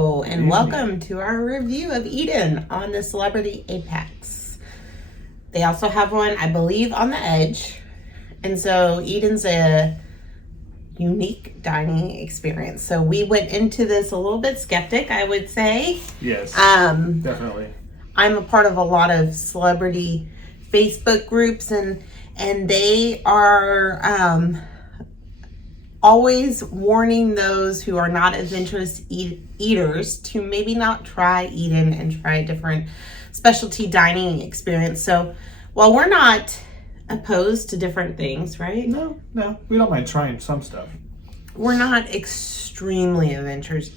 Hello, and welcome to our review of Eden on the Celebrity Apex. They also have one, I believe, on the Edge. And so Eden's a unique dining experience. So we went into this a little bit skeptic, I would say. Yes, definitely. I'm a part of a lot of celebrity Facebook groups, and they are always warning those who are not adventurous eaters to maybe not try Eden and try a different specialty dining experience. So while we're not opposed to different things, right? No, we don't mind trying some stuff. We're not extremely adventurous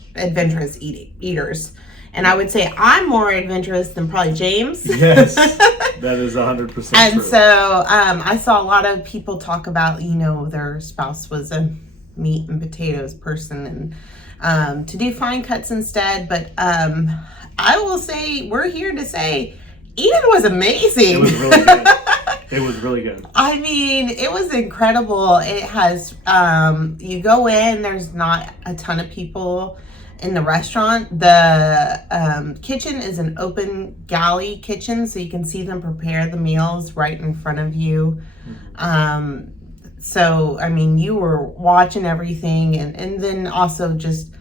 eaters. And I would say I'm more adventurous than probably James. Yes, that is 100% true. And so I saw a lot of people talk about, their spouse was a meat and potatoes person and to do fine cuts instead. But I will say, we're here to say Eden was amazing. It was really good. It was really good. I mean, it was incredible. It has, you go in, there's not a ton of people in the restaurant. The kitchen is an open galley kitchen, so you can see them prepare the meals right in front of you. So, I mean, you were watching everything, and then also just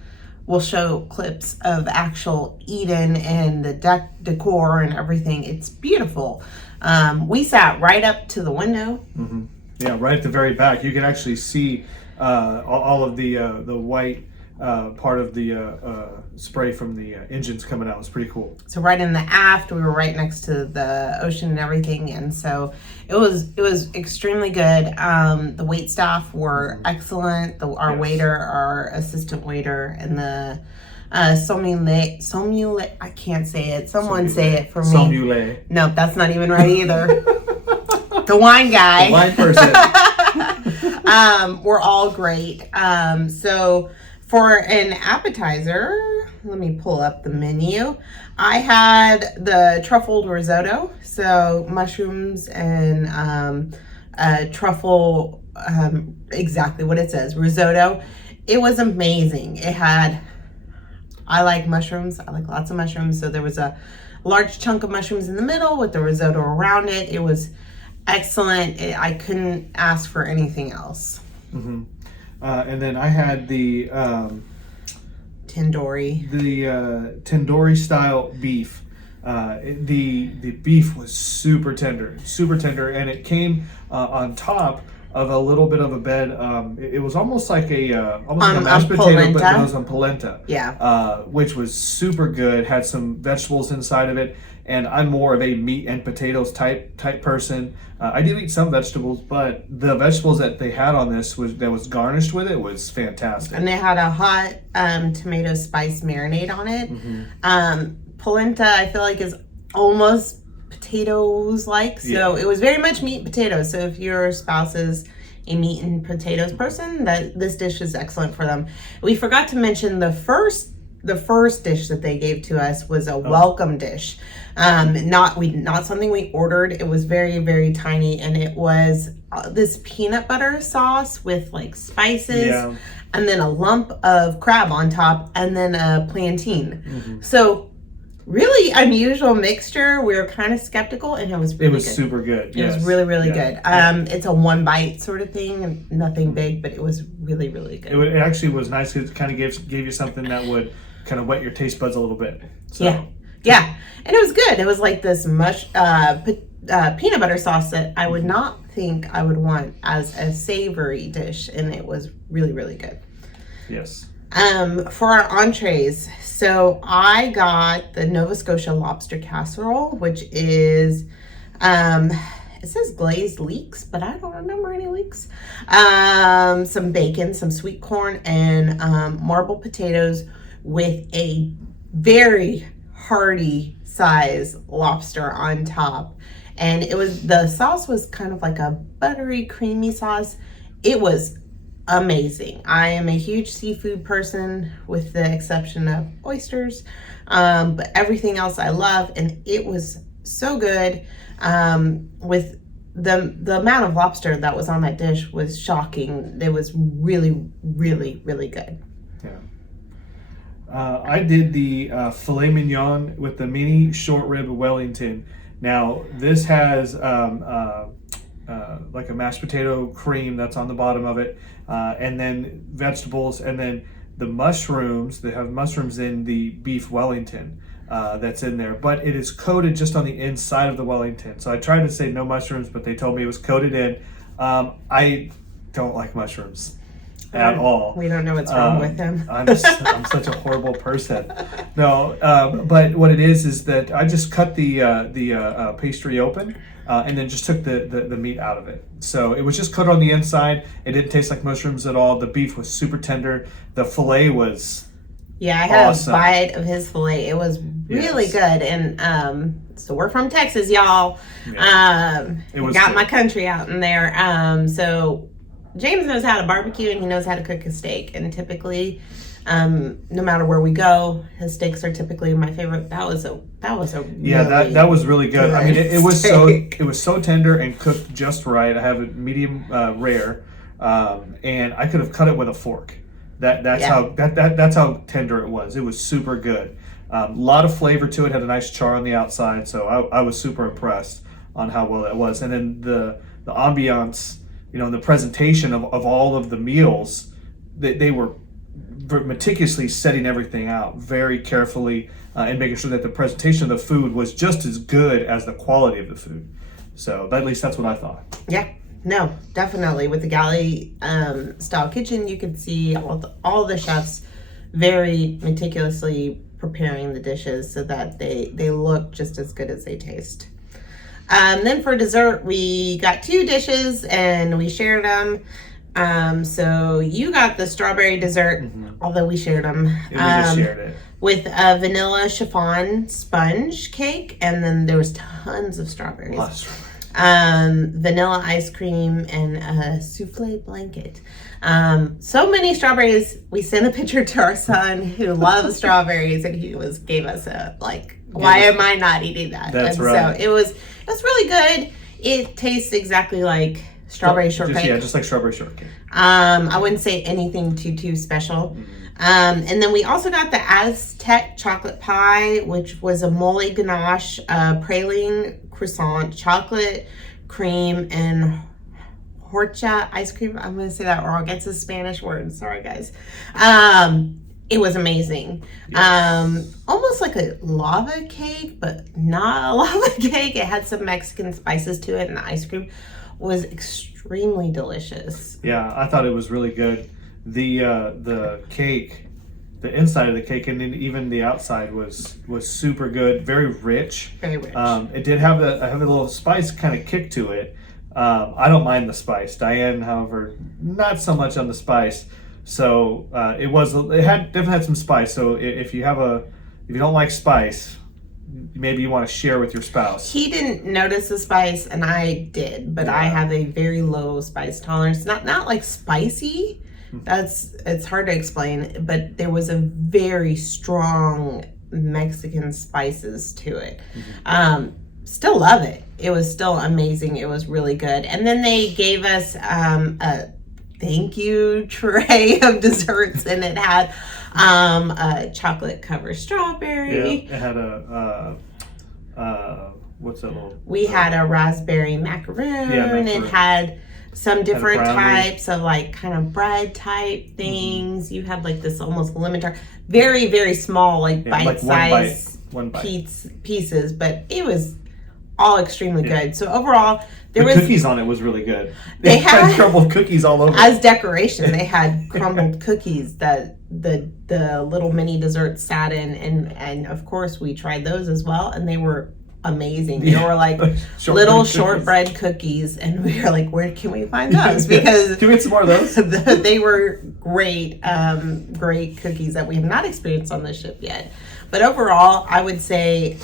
we'll show clips of actual Eden and the decor and everything. It's beautiful. We sat right up to the window. Mm-hmm. Yeah, right at the very back. You can actually see all of the white part of the spray from the engines coming out. It was pretty cool. So right in the aft, we were right next to the ocean and everything, and so it was extremely good. The wait staff were excellent. Our waiter, our assistant waiter, and the sommelier, I can't say it. Someone say it for me. Sommelier. No, that's not even right either. The wine guy. The wine person. We're all great. So for an appetizer, let me pull up the menu. I had the truffled risotto, so mushrooms and truffle, exactly what it says, risotto. It was amazing. It had, I like mushrooms. I like lots of mushrooms. So there was a large chunk of mushrooms in the middle with the risotto around it. It was excellent. I couldn't ask for anything else. Mm-hmm. And then I had the tandoori. The tandoori style beef. The beef was super tender, and it came on top of a little bit of a bed. It was almost like a mashed potato, but it was on polenta. Yeah. Which was super good. Had some vegetables inside of it. And I'm more of a meat and potatoes type person. I do eat some vegetables, but the vegetables that they had on this that was garnished with it was fantastic. And they had a hot tomato spice marinade on it. Mm-hmm. Polenta, I feel like, is almost potatoes-like. So It was very much meat and potatoes. So if your spouse is a meat and potatoes person, this dish is excellent for them. We forgot to mention the first dish that they gave to us was a welcome dish. Not something we ordered. It was very, very tiny, and it was this peanut butter sauce with like spices, and then a lump of crab on top, and then a plantain. Mm-hmm. So really unusual mixture. We were kind of skeptical, and it was really good. It was super good. It was really, really good. It's a one bite sort of thing, and nothing big, but it was really, really good. It actually was nice because it kind of gave you something that would kind of wet your taste buds a little bit. So. Yeah, and it was good. It was like this peanut butter sauce that I would not think I would want as a savory dish, and it was really, really good. Yes. For our entrees, so I got the Nova Scotia lobster casserole, which is, it says glazed leeks, but I don't remember any leeks. Some bacon, some sweet corn, and marble potatoes with a very hearty size lobster on top. And the sauce was kind of like a buttery, creamy sauce. It was amazing. I am a huge seafood person with the exception of oysters, but everything else I love, and it was so good. With the amount of lobster that was on that dish was shocking. It was really, really, really good. Yeah. I did the filet mignon with the mini short rib Wellington. Now this has like a mashed potato cream that's on the bottom of it, and then vegetables, and then the mushrooms. They have mushrooms in the beef Wellington that's in there, but it is coated just on the inside of the Wellington. So I tried to say no mushrooms, but they told me it was coated in. I don't like mushrooms at all. We don't know what's wrong with them. I'm such a horrible person. No, but what it is that I just cut the pastry open and then just took the meat out of it. So it was just coated on the inside. It didn't taste like mushrooms at all. The beef was super tender. The filet was I had awesome. a bite of his filet. It was really good. And so we're from Texas, y'all. It was got good. My country out in there. So James knows how to barbecue and he knows how to cook a steak. And typically, no matter where we go, his steaks are typically my favorite. That was a really that was really good. I mean, it was so tender and cooked just right. I have it medium rare, and I could have cut it with a fork. That's how tender it was. It was super good. A lot of flavor to it. Had a nice char on the outside, so I was super impressed on how well it was. And then the ambiance, the presentation of all of the meals, they were meticulously setting everything out very carefully and making sure that the presentation of the food was just as good as the quality of the food. So at least that's what I thought. Yeah. No, definitely. With the galley style kitchen, you could see all the chefs very meticulously preparing the dishes so that they look just as good as they taste. Then for dessert, we got 2 dishes and we shared them. So you got the strawberry dessert, although we shared them. We just shared it. With a vanilla chiffon sponge cake, and then there was tons of strawberries. Vanilla ice cream and a souffle blanket. So many strawberries. We sent a picture to our son who loves strawberries, and he gave us a why am I not eating that? That's right. So it was really good. It tastes exactly like strawberry shortcake. Just like strawberry shortcake. I wouldn't say anything too special. And then we also got the Aztec chocolate pie, which was a mole ganache, praline croissant, chocolate cream, and horchata ice cream. I'm going to say that wrong. It's a Spanish word. Sorry, guys. It was amazing. Almost like a lava cake, but not a lava cake. It had some Mexican spices to it, and the ice cream was extremely delicious. Yeah, I thought it was really good. The cake, the inside of the cake, and then even the outside was super good, very rich. Very rich. It did have a little spice kind of kick to it. I don't mind the spice. Diane, however, not so much on the spice. So definitely had some spice. So if you don't like spice, maybe you want to share with your spouse. He didn't notice the spice, and I did, but I have a very low spice tolerance. Not like spicy. It's hard to explain, but there was a very strong Mexican spices to it. Still love it. It was still amazing. It was really good. And then they gave us a thank you tray of desserts, and it had a chocolate covered strawberry. Yeah, it had what's that little? We had a raspberry macaroon. It had some different types of kind of bread type things. You had this almost lemon tart, very, very small, bite-sized pieces, but it was all extremely good. So overall, the cookies on it was really good. They had crumbled cookies all over. As decoration, they had crumbled cookies that the little mini desserts sat in, and of course we tried those as well, and they were amazing. They were little shortbread cookies, and we were like, where can we find those? Because can we get some more of those? They were great cookies that we have not experienced on this ship yet. But overall, I would say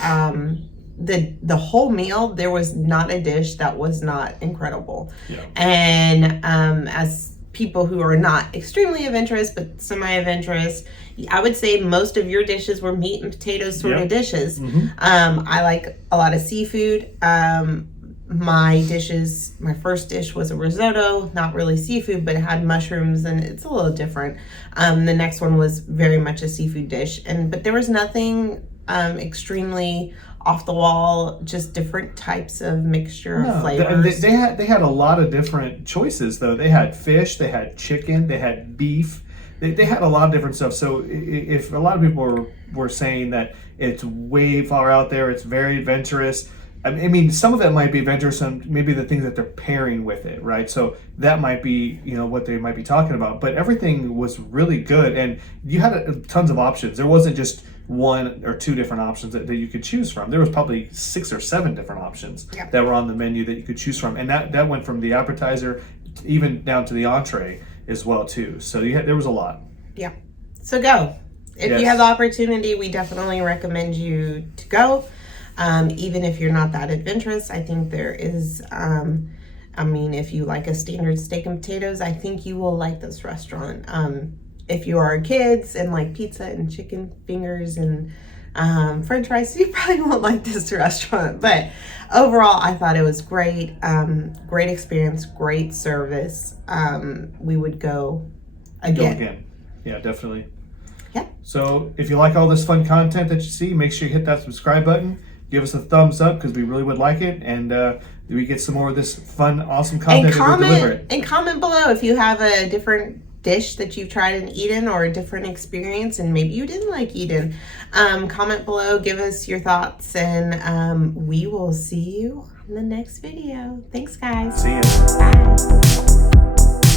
the whole meal, there was not a dish that was not incredible. Yeah. And as people who are not extremely of interest but semi of interest, I would say most of your dishes were meat and potatoes sort of dishes. I like a lot of seafood. my first dish was a risotto, not really seafood, but it had mushrooms and it's a little different. The next one was very much a seafood dish, but there was nothing extremely off the wall, just different types of mixture of flavors. They had a lot of different choices though. They had fish, they had chicken, they had beef. They had a lot of different stuff. So if a lot of people were saying that it's way far out there, it's very adventurous. I mean, some of it might be adventurous, and maybe the things that they're pairing with it, right? So that might be, what they might be talking about. But everything was really good, and you had tons of options. There wasn't just one or two different options that you could choose from. There was probably 6 or 7 different options that were on the menu that you could choose from, and that went from the appetizer even down to the entree as well too. So there was a lot. Yeah. So go. If you have the opportunity, we definitely recommend you to go. Even if you're not that adventurous, I think there is, if you like a standard steak and potatoes, I think you will like this restaurant. If you are kids and like pizza and chicken fingers and French fries, you probably won't like this restaurant. But overall, I thought it was great. Great experience, great service. We would go again. Yeah, definitely. Yeah. So if you like all this fun content that you see, make sure you hit that subscribe button. Give us a thumbs up because we really would like it, and we get some more of this fun, awesome content that we're delivering. And comment below if you have a different dish that you've tried and eaten, or a different experience, and maybe you didn't like eating. Comment below, give us your thoughts, and we will see you in the next video. Thanks, guys. See ya. Bye.